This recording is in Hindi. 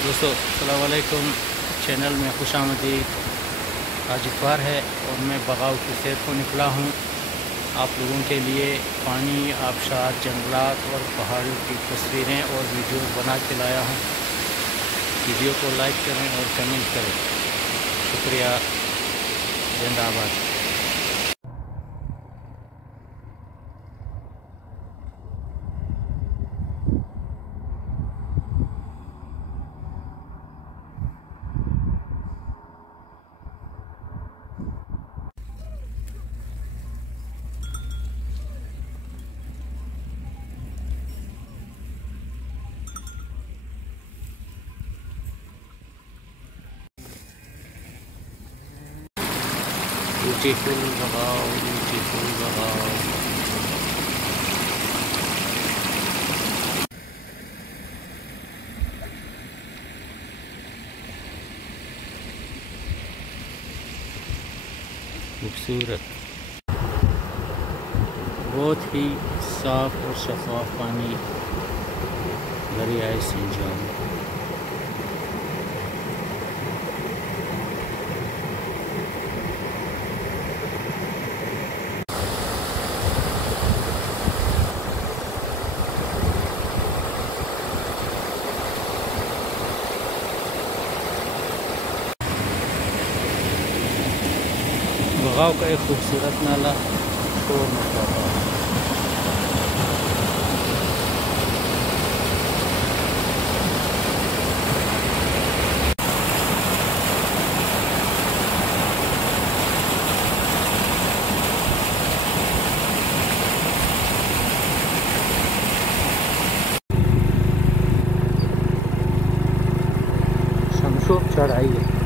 दोस्तों अस्सलाम वालेकुम, चैनल में खुश आमदीद। आज इतवार है और मैं बगाव की सैर को निकला हूँ। आप लोगों के लिए पानी, आबशार, जंगलात और पहाड़ों की तस्वीरें और वीडियोस बना के लाया हूँ। वीडियो को लाइक करें और कमेंट करें। शुक्रिया। जिंदाबाद। ब्यूटीफुल बगाओ, ब्यूटीफुल बगाओ। खूबसूरत, बहुत ही साफ और शफाफ पानी दरियाए सिंजाम। बगाव का एक खूबसूरत नाला शोर मचा रहा है। शमशोर चढ़ाई है।